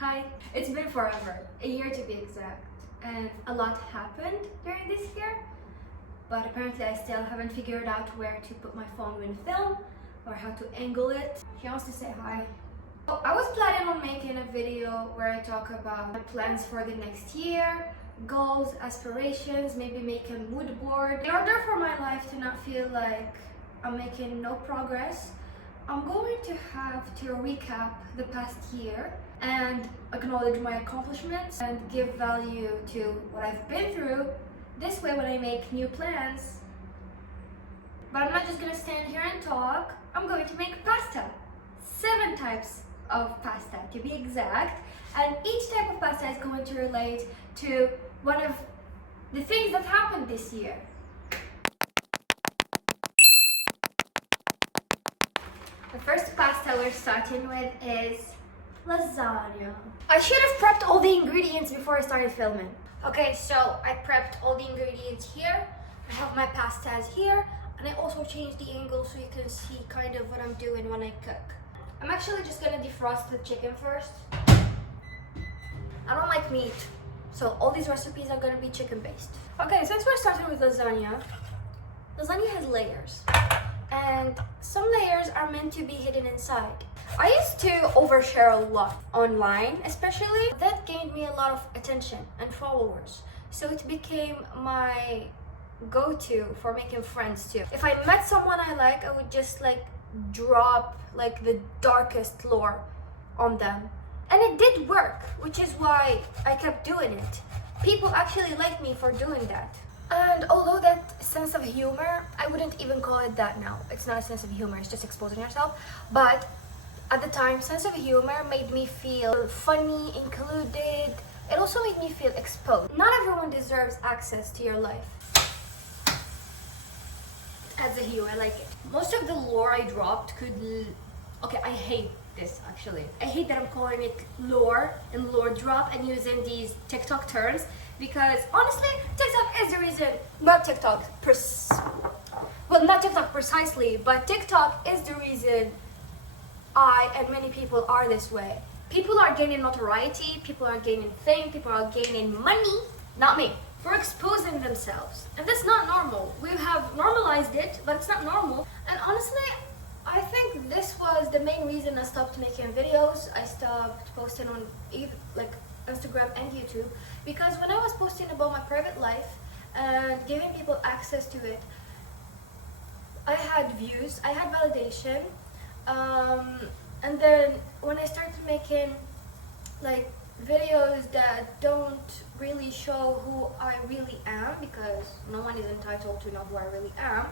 Hi, it's been forever, a year to be exact, and a lot happened during this year, but apparently I still haven't figured out where to put my phone when film or how to angle it. She wants to say hi. So I was planning on making a video where I talk about my plans for the next year, goals, aspirations, maybe make a mood board. In order for my life to not feel like I'm making no progress, I'm going to have to recap the past year and acknowledge my accomplishments and give value to what I've been through. This way, when I make new plans, but I'm not just gonna stand here and talk, I'm going to make pasta. 7 types of pasta to be exact, and each type of pasta is going to relate to one of the things that happened this year. The first pasta we're starting with is lasagna. I should have prepped all the ingredients before I started filming. Okay, so I prepped all the ingredients here. I have my pastas here, and I also changed the angle so you can see kind of what I'm doing when I cook. I'm actually just gonna defrost the chicken first. I don't like meat, so all these recipes are gonna be chicken based. Okay, since we're starting with lasagna has layers. And some layers are meant to be hidden inside. I used to overshare a lot online, especially. That gained me a lot of attention and followers. So it became my go-to for making friends too. If I met someone I like, I would just drop the darkest lore on them. And it did work, which is why I kept doing it. People actually like me for doing that. And although that sense of humor, I wouldn't even call it that now. It's not a sense of humor, it's just exposing yourself. But at the time, sense of humor made me feel funny, included. It also made me feel exposed. Not everyone deserves access to your life. Adds a hue, I like it. Most of the lore I dropped okay, I hate this actually. I hate that I'm calling it lore and lore drop and using these TikTok terms. Because honestly, TikTok is the reason, not TikTok precisely, but TikTok is the reason I and many people are this way. People are gaining notoriety, people are gaining fame, people are gaining money, not me, for exposing themselves. And that's not normal. We have normalized it, but it's not normal. And honestly, I think this was the main reason I stopped making videos. I stopped posting on Instagram and YouTube, because when I was posting about my private life and giving people access to it, I had views, I had validation, and then when I started making videos that don't really show who I really am, because no one is entitled to know who I really am,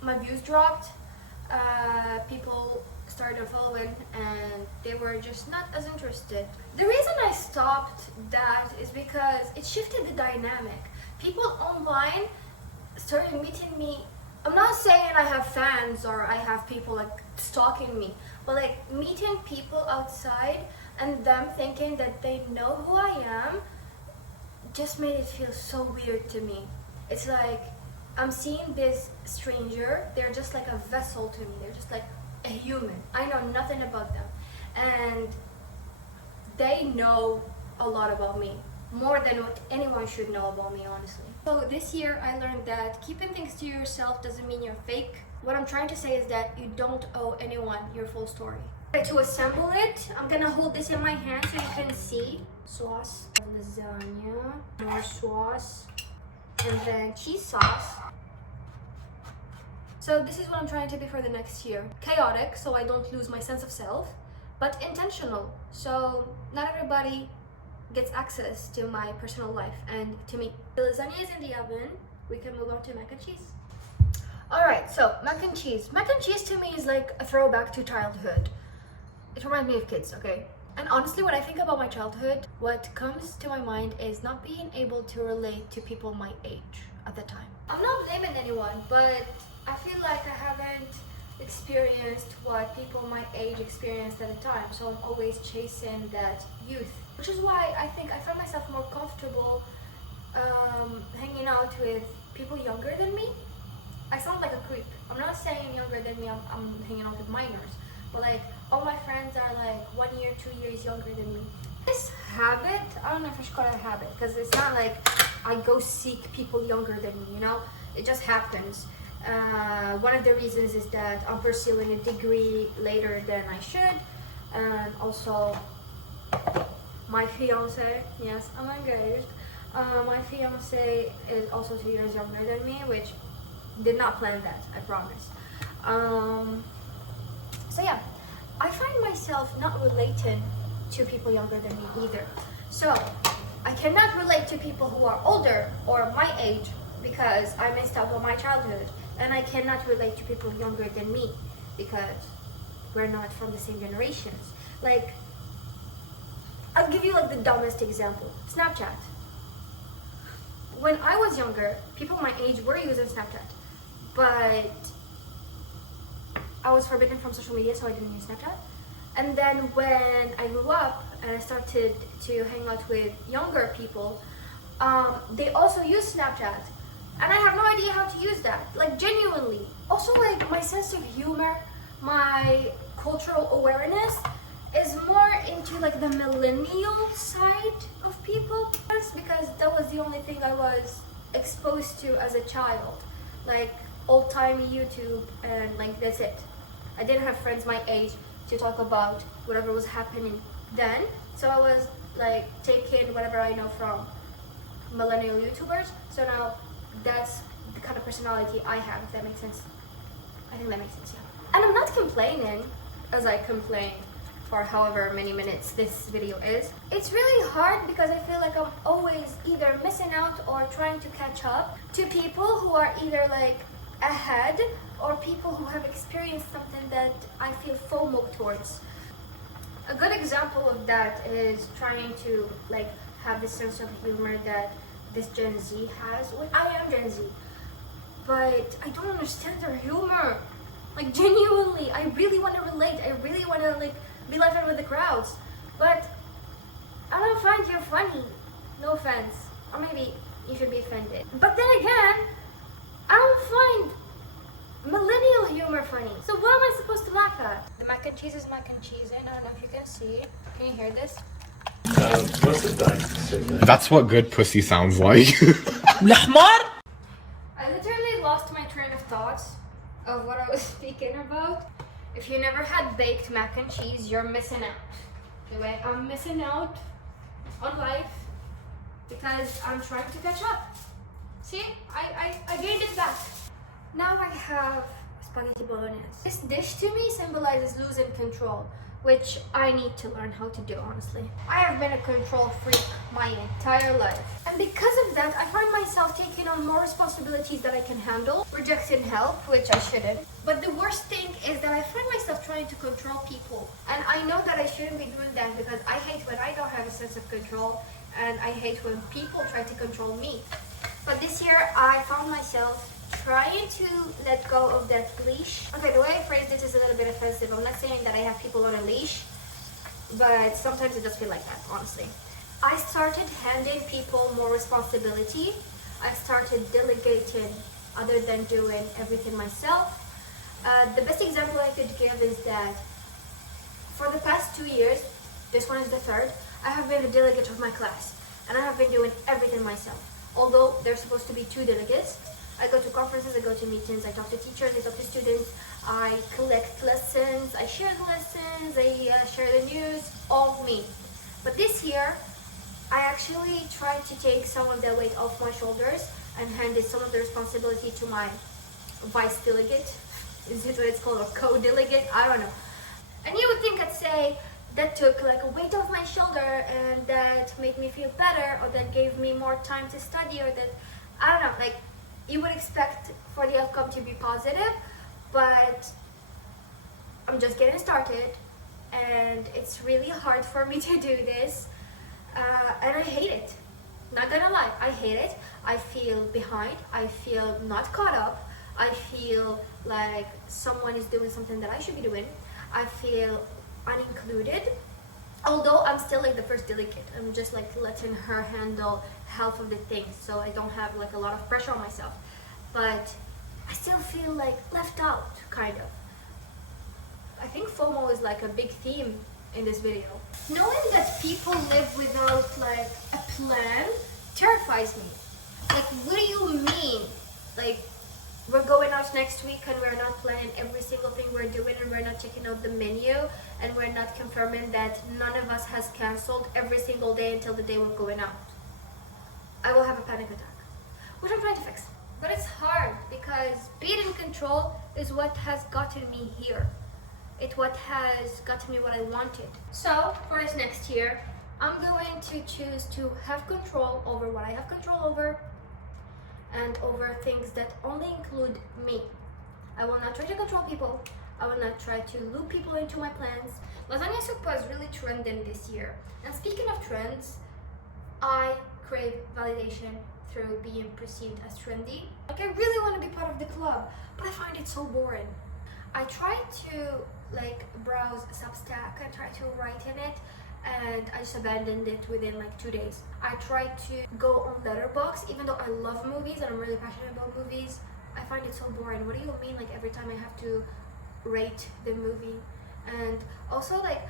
my views dropped. People started following and they were just not as interested. The reason I stopped that is because it shifted the dynamic. People online started meeting me. I'm not saying I have fans or I have people stalking me, but meeting people outside and them thinking that they know who I am just made it feel so weird to me. It's like I'm seeing this stranger, they're just like a vessel to me, they're just like a human. I know nothing about them, and they know a lot about me, more than what anyone should know about me, honestly. So this year I learned that keeping things to yourself doesn't mean you're fake. What I'm trying to say is that you don't owe anyone your full story. To assemble it, I'm gonna hold this in my hand so you can see. Sauce, lasagna, more sauce, and then cheese sauce. So this is what I'm trying to be for the next year. Chaotic, so I don't lose my sense of self, but intentional, so not everybody gets access to my personal life and to me. The lasagna is in the oven. We can move on to mac and cheese. Alright, so mac and cheese. Mac and cheese to me is like a throwback to childhood. It reminds me of kids, okay? And honestly, when I think about my childhood, what comes to my mind is not being able to relate to people my age at the time. I'm not blaming anyone, but I feel like I haven't experienced what people my age experienced at the time, so I'm always chasing that youth. Which is why I think I find myself more comfortable hanging out with people younger than me. I sound like a creep. I'm not saying younger than me, I'm hanging out with minors, but all my friends are 1 year, 2 years younger than me. This habit, I don't know if I should call it a habit, because it's not like I go seek people younger than me, you know? It just happens. One of the reasons is that I'm pursuing a degree later than I should, and also my fiance, yes, I'm engaged. My fiance is also 2 years younger than me, which did not plan that, I promise. So yeah, I find myself not relating to people younger than me either. So I cannot relate to people who are older or my age because I missed out on my childhood, and I cannot relate to people younger than me because we're not from the same generations. Like, I'll give you like the dumbest example. Snapchat. When I was younger, people my age were using Snapchat, but I was forbidden from social media, so I didn't use Snapchat. And then when I grew up and I started to hang out with younger people, they also use Snapchat. And I have no idea how to use that, like genuinely. Also, like, my sense of humor, my cultural awareness is more into like the millennial side of people. That's because that was the only thing I was exposed to as a child. Like old-timey YouTube, and like that's it. I didn't have friends my age to talk about whatever was happening then. So I was like taking whatever I know from millennial YouTubers. So now that's the kind of personality I have, if that makes sense. I think that makes sense, yeah. And I'm not complaining as I complain for however many minutes this video is. It's really hard because I feel like I'm always either missing out or trying to catch up to people who are either like ahead or people who have experienced something that I feel FOMO towards. A good example of that is trying to like have this sense of humor that this Gen Z has. Well, I am Gen Z, but I don't understand their humor. Like genuinely, I really want to relate. I really want to like be laughing with the crowds, but I don't find you funny. No offense, or maybe you should be offended. But then again, I don't find millennial humor funny. So what am I supposed to laugh at? The mac and cheese is mac and cheese, and I don't know if you can see. Can you hear this? That's what good pussy sounds like. I literally lost my train of thoughts of what I was speaking about. If you never had baked mac and cheese, you're missing out. Anyway, I'm missing out on life because I'm trying to catch up. See, I gained it back. Now I have spaghetti bolognese. This dish to me symbolizes losing control, which I need to learn how to do, honestly. I have been a control freak my entire life. And because of that, I find myself taking on more responsibilities that I can handle, rejecting help, which I shouldn't. But the worst thing is that I find myself trying to control people. And I know that I shouldn't be doing that because I hate when I don't have a sense of control, and I hate when people try to control me. But this year, I found myself trying to let go of that leash. Okay, the way I phrase this is a little bit offensive. I'm not saying that I have people on a leash, but sometimes it does feel like that, honestly. I started handing people more responsibility. I started delegating other than doing everything myself. The best example I could give is that for the past 2 years, this one is the third, I have been the delegate of my class, and I have been doing everything myself. Although there's supposed to be 2 delegates, I go to conferences, I go to meetings, I talk to teachers, I talk to students, I collect lessons, I share the lessons, I share the news, all me. But this year, I actually tried to take some of the weight off my shoulders and handed some of the responsibility to my vice delegate. Is it what it's called, a co-delegate? I don't know. And you would think I'd say that took like a weight off my shoulder and that made me feel better, or that gave me more time to study, or that, I don't know, like, you would expect for the outcome to be positive, but I'm just getting started and it's really hard for me to do this, and I hate it. Not gonna lie, I hate it. I feel behind, I feel not caught up, I feel like someone is doing something that I should be doing, I feel unincluded. Although I'm still like the first delegate, I'm just like letting her handle half of the things, so I don't have like a lot of pressure on myself. But I still feel like left out, kind of. I think FOMO is like a big theme in this video. Knowing that people live without like a plan terrifies me. Like, what do you mean? Like, we're going out next week and we're not planning every single thing we're doing, and we're not checking out the menu, and we're not confirming that none of us has cancelled every single day until the day we're going out. I will have a panic attack, which I'm trying to fix. But it's hard because being in control is what has gotten me here. It's what has gotten me what I wanted. So for this next year, I'm going to choose to have control over what I have control over, and over things that only include me. I will not try to control people. I will not try to loop people into my plans. Lasagna soup was really trending this year. And speaking of trends, I crave validation through being perceived as trendy. Like, I really want to be part of the club, but I find it so boring. I tried to like browse Substack and try to write in it, and I just abandoned it within like 2 days. I tried to go on Letterboxd, even though I love movies and I'm really passionate about movies. I find it so boring. What do you mean, like, every time I have to rate the movie? And also, like,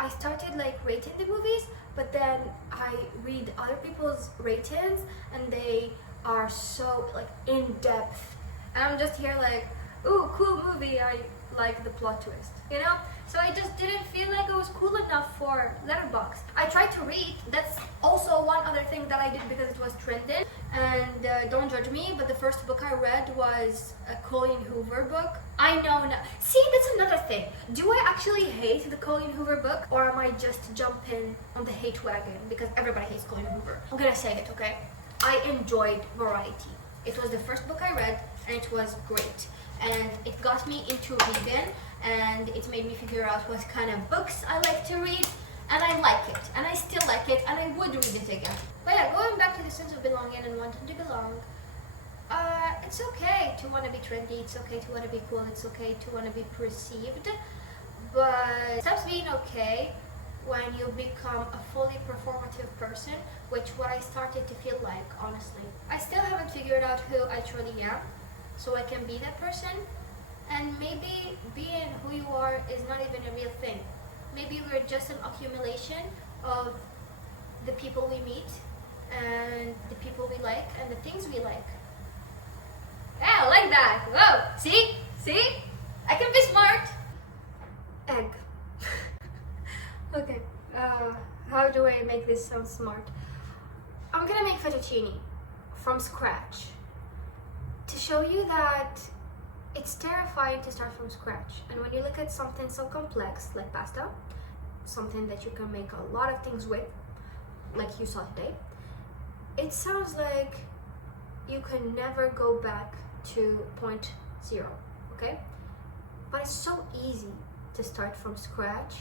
I started like rating the movies, but then I read other people's ratings and they are so like in depth, and I'm just here like, ooh, cool movie, I like the plot twist, you know? So I just didn't feel like I was cool enough for Letterboxd. I tried to read. That's also one other thing that I did because it was trending. And don't judge me, but the first book I read was a Colleen Hoover book. I know now. See, that's another thing. Do I actually hate the Colleen Hoover book, or am I just jumping on the hate wagon because everybody hates Colleen Hoover? I'm gonna say it, okay? I enjoyed Variety. It was the first book I read, and it was great. And it got me into reading, and it made me figure out what kind of books I like to read, and I like it, and I still like it, and I would read it again. But yeah, going back to the sense of belonging and wanting to belong, it's okay to want to be trendy, it's okay to want to be cool, it's okay to want to be perceived, but it stops being okay when you become a fully performative person, which what I started to feel like, honestly. I still haven't figured out who I truly am, so I can be that person. And maybe being who you are is not even a real thing. Maybe we're just an accumulation of the people we meet and the people we like and the things we like. Yeah, I like that. Whoa, see? See? I can be smart. Egg. Okay, how do I make this sound smart? I'm gonna make fettuccine from scratch to show you that it's terrifying to start from scratch. And when you look at something so complex like pasta, something that you can make a lot of things with, like you saw today, it sounds like you can never go back to point zero, okay? But it's so easy to start from scratch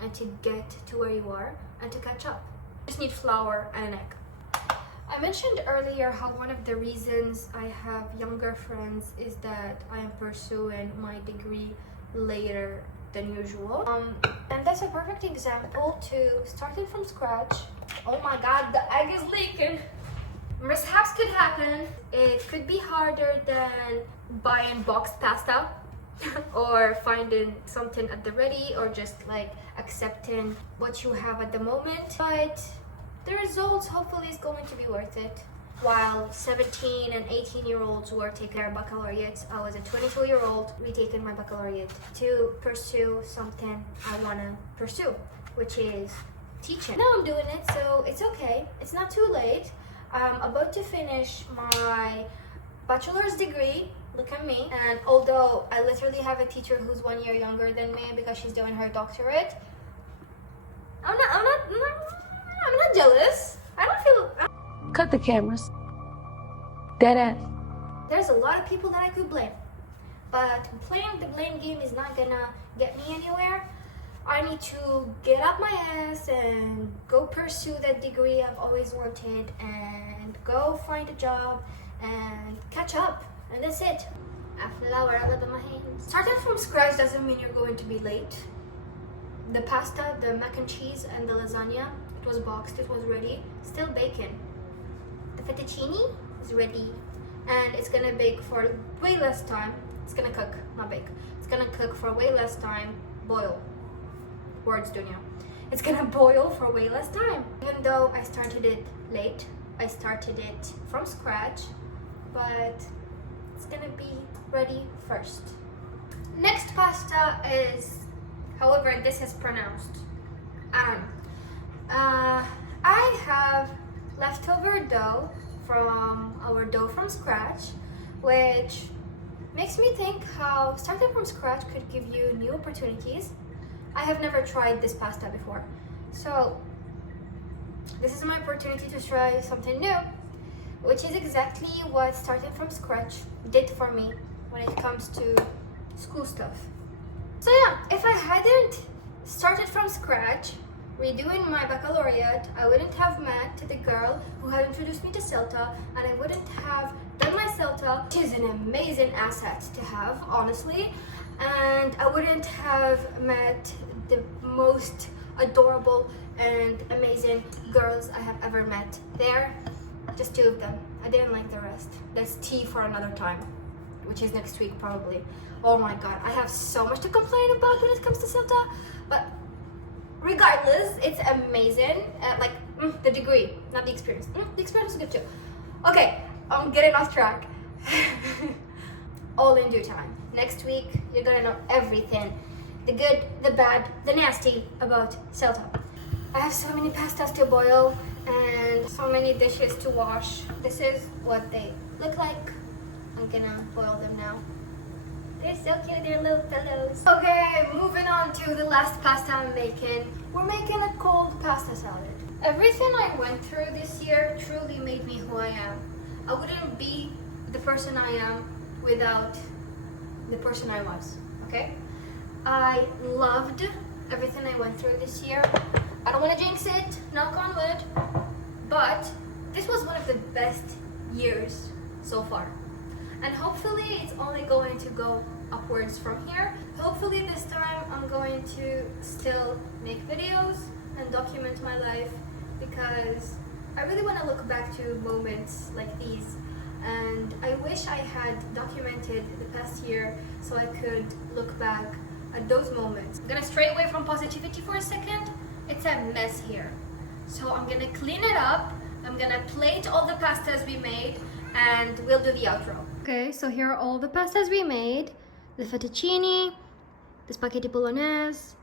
and to get to where you are and to catch up. You just need flour and an egg. I mentioned earlier how one of the reasons I have younger friends is that I am pursuing my degree later than usual. And that's a perfect example to starting from scratch. Oh my god, the egg is leaking. Mishaps could happen. It could be harder than buying boxed pasta or finding something at the ready, or just like accepting what you have at the moment. But the results hopefully is going to be worth it. While 17 and 18-year-olds were taking their baccalaureates, I was a 22-year-old retaking my baccalaureate to pursue something I want to pursue, which is teaching. Now I'm doing it, so it's okay. It's not too late. I'm about to finish my bachelor's degree. Look at me. And although I literally have a teacher who's 1 year younger than me because she's doing her doctorate, I'm not jealous. I don't feel... Cut the cameras. Dead ass. There's a lot of people that I could blame, but playing the blame game is not gonna get me anywhere. I need to get up my ass and go pursue that degree I've always wanted, and go find a job and catch up, and that's it. A flower out of my hands. Starting from scratch doesn't mean you're going to be late. The pasta, the mac and cheese, and the lasagna, it was boxed, it was ready, still baking. The fettuccine is ready, and it's gonna bake for way less time. It's gonna cook, not bake. It's gonna cook for way less time, boil. words, Dunya. It's gonna boil for way less time. Even though I started it late, I started it from scratch, but it's gonna be ready first. Next pasta is, however this is pronounced, I have leftover dough from our dough from scratch, which makes me think how starting from scratch could give you new opportunities. I have never tried this pasta before, so this is my opportunity to try something new, which is exactly what starting from scratch did for me when it comes to school stuff. So yeah, if I hadn't started from scratch, redoing my baccalaureate, I wouldn't have met the girl who had introduced me to Celta, and I wouldn't have done my Celta, which is an amazing asset to have, honestly, and I wouldn't have met the most adorable and amazing girls I have ever met there. Just 2 of them. I didn't like the rest. That's tea for another time, which is next week probably. Oh my god, I have so much to complain about when it comes to Celta, but regardless, it's amazing. The degree, not the experience. The experience is good too. Okay, I'm getting off track. All in due time. Next week, you're gonna know everything. The good, the bad, the nasty about Celta. I have so many pastas to boil and so many dishes to wash. This is what they look like. I'm gonna boil them now. They're so cute, they're little pillows. Okay, moving on to the last pasta I'm making. We're making a cold pasta salad. Everything I went through this year truly made me who I am. I wouldn't be the person I am without the person I was, okay? I loved everything I went through this year. I don't want to jinx it, knock on wood, but this was one of the best years so far. And hopefully it's only going to go upwards from here. Hopefully this time I'm going to still make videos and document my life, because I really want to look back to moments like these, and I wish I had documented the past year so I could look back at those moments. I'm gonna stray away from positivity for a second. It's a mess here, so I'm gonna clean it up. I'm gonna plate all the pastas we made and we'll do the outro. Okay, so here are all the pastas we made. The fettuccine, the spaghetti bolognese,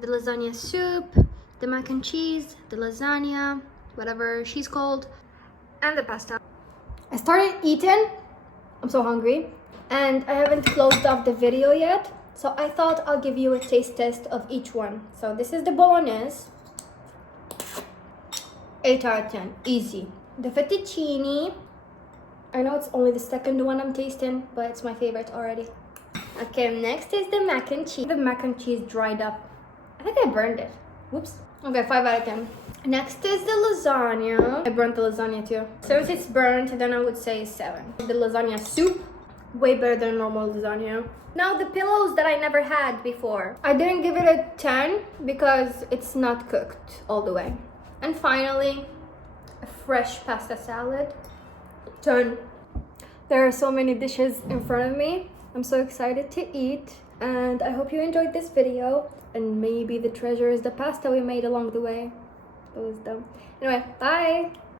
the lasagna soup, the mac and cheese, the lasagna, whatever she's called, and the pasta. I started eating, I'm so hungry, and I haven't closed off the video yet, so I thought I'll give you a taste test of each one. So this is the bolognese, 8 out of 10, easy. The fettuccine, I know it's only the second one I'm tasting, but it's my favorite already. Okay, next is the mac and cheese. The mac and cheese dried up. I think I burned it. Whoops. Okay, 5 out of 10. Next is the lasagna. I burnt the lasagna too. Since it's burnt, then I would say 7. The lasagna soup, way better than normal lasagna. Now the pillows that I never had before. I didn't give it a 10 because it's not cooked all the way. And finally, a fresh pasta salad. 10. There are so many dishes in front of me. I'm so excited to eat, and I hope you enjoyed this video, and maybe the treasure is the pasta we made along the way. That was dumb. Anyway, bye!